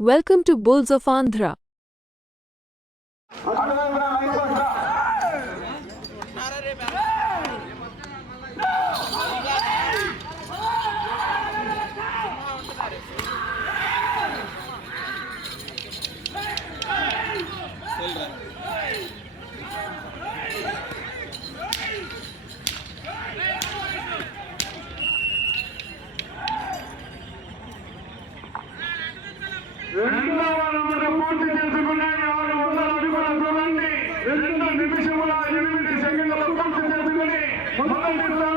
Welcome to Bulls of Andhra. ஆட்சியை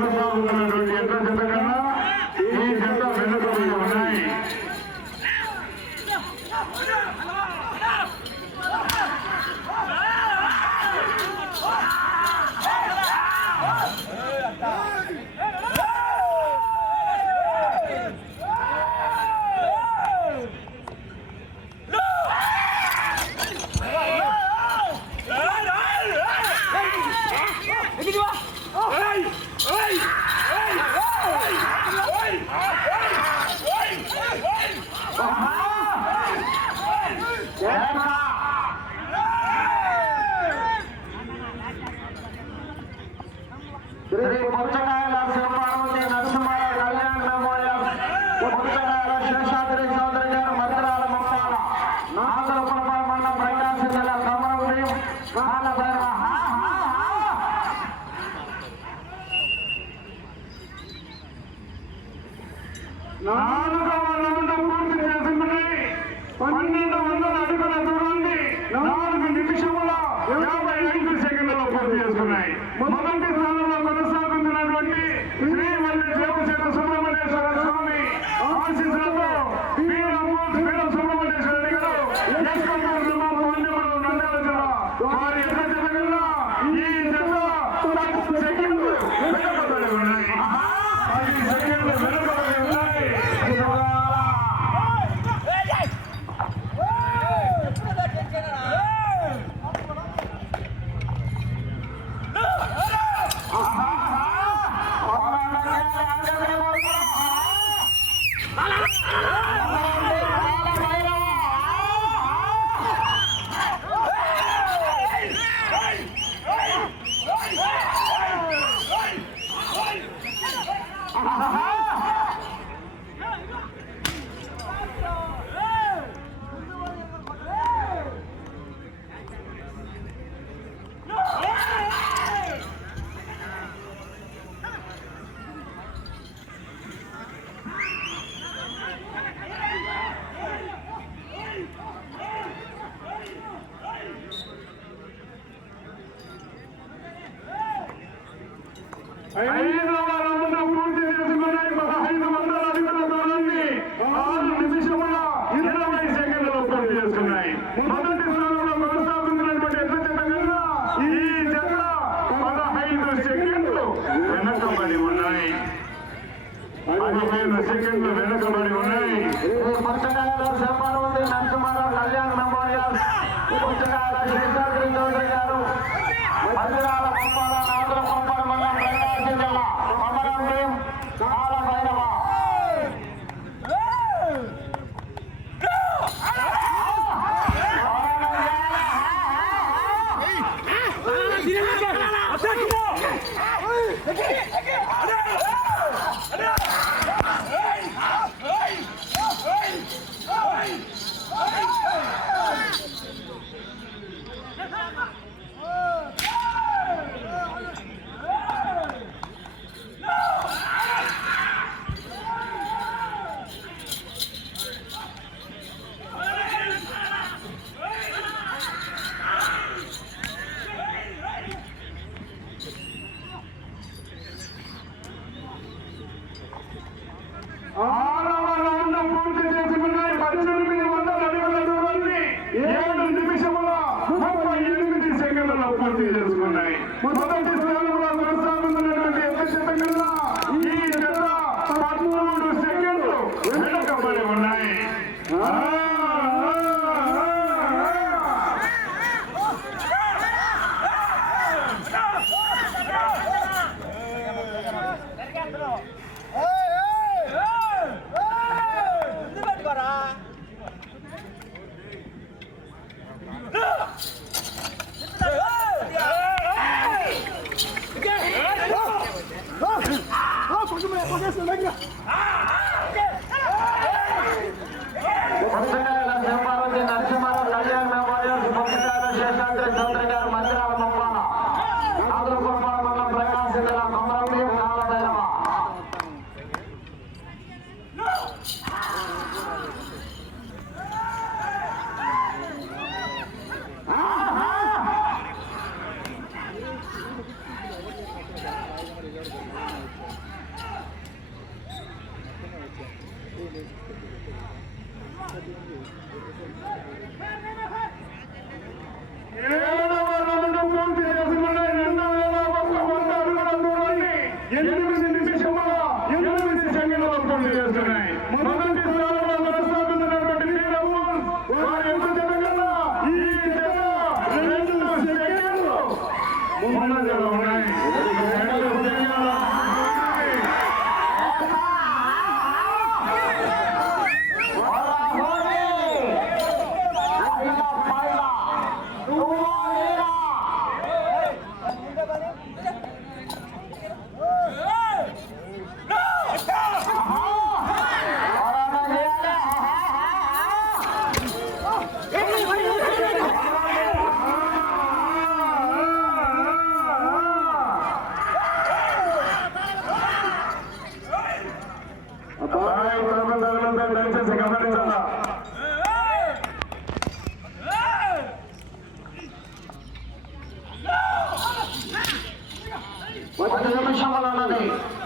ಸಂಸ್ಥಾನ ಎಂತ ಹೇಳ್ತಾರೆ ఐదు సెకండ్లు వెనుకబడి ఉన్నాయి పుస్తకాల సర్వానంది నరసింహారావు కళ్యాణ్ మెమోరియల్ పుస్తకాల శేఖర్ మందిరాల పంపాల నాదుల పంపాల మండలం రంగారెడ్డి జిల్లా প্রথমে 来你啊我们上好了，那里。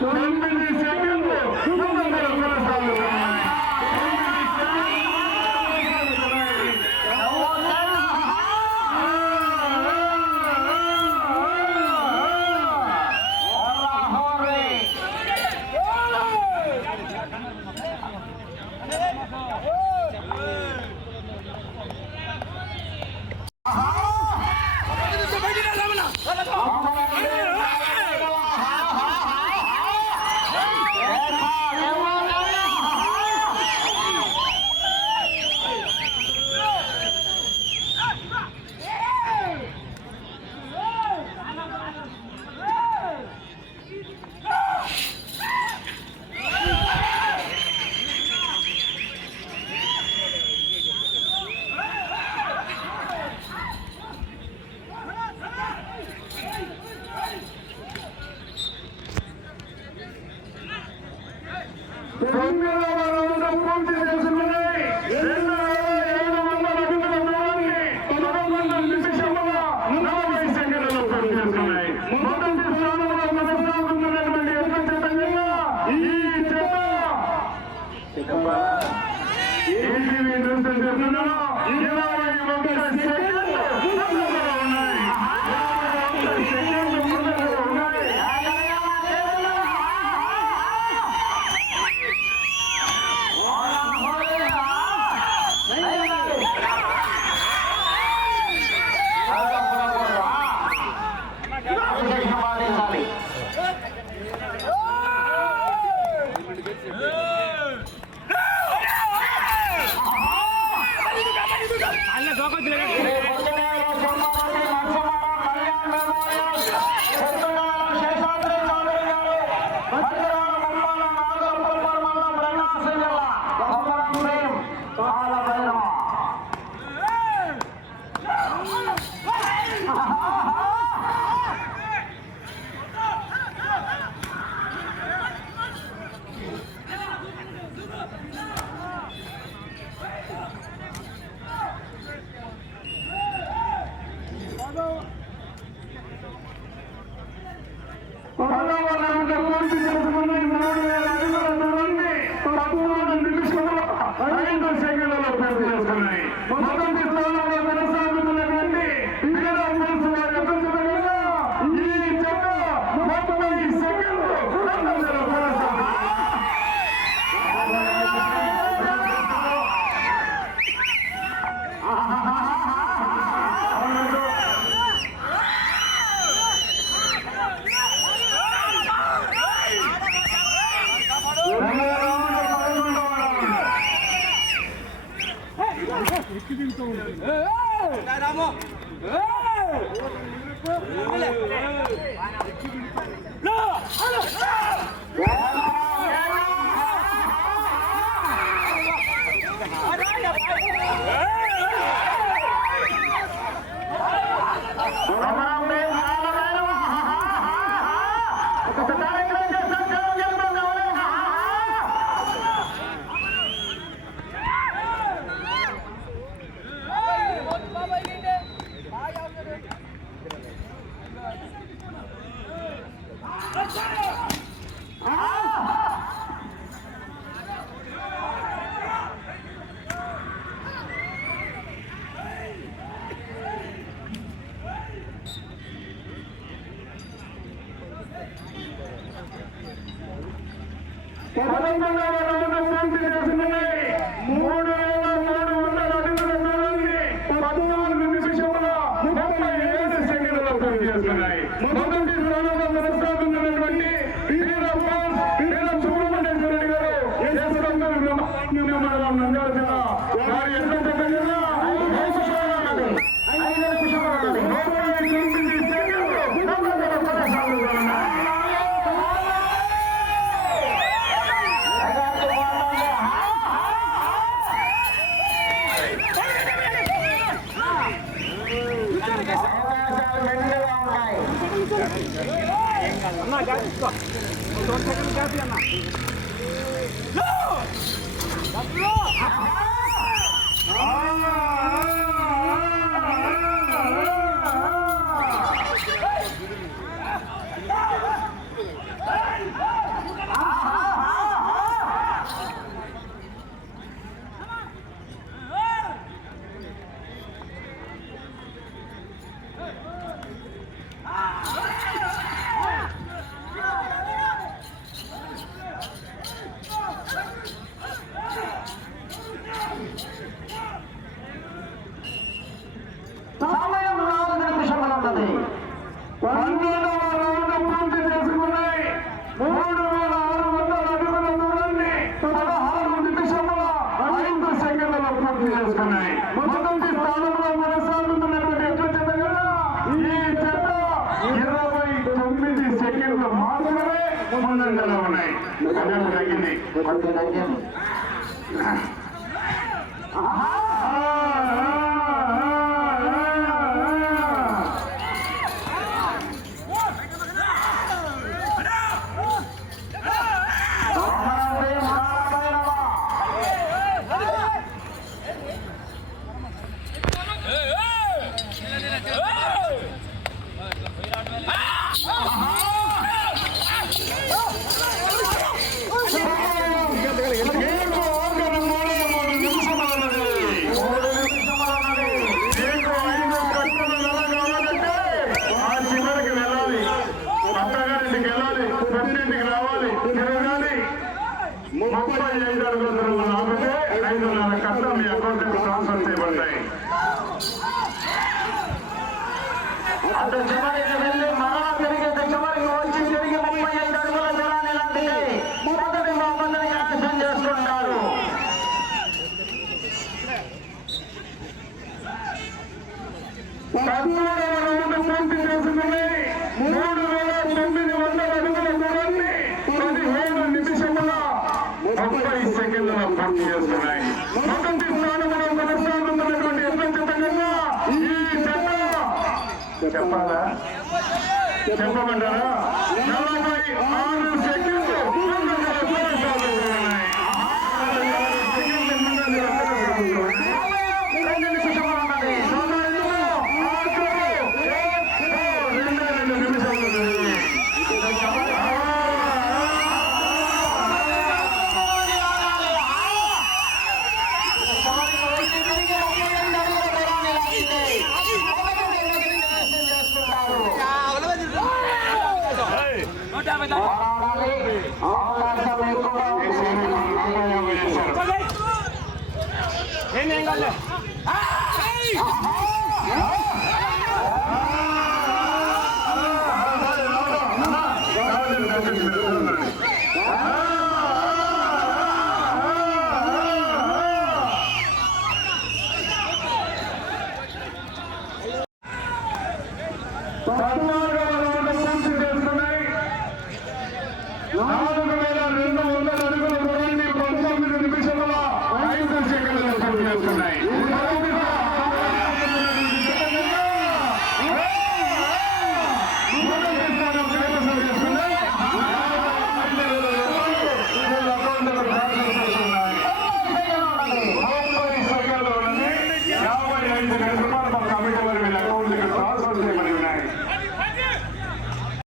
తొమ్మిది సెకండ్లు Let's go! 好了。இல்ல మండలం నంద్యాల జిల్లా. వారి ఎన్నో తగ్గింది ముప్పై ఐదు అడుగుల ధరలు ఆపితే ఐదున్నర కట్ట మీ అకౌంట్కు అంటే ఈ చెప్పాలా? చెప్పమంటారా? నలభై ఆరు సెకండ్ எங்கல்ல நான்கு மேல ரெண்டு ஒன்று tonight.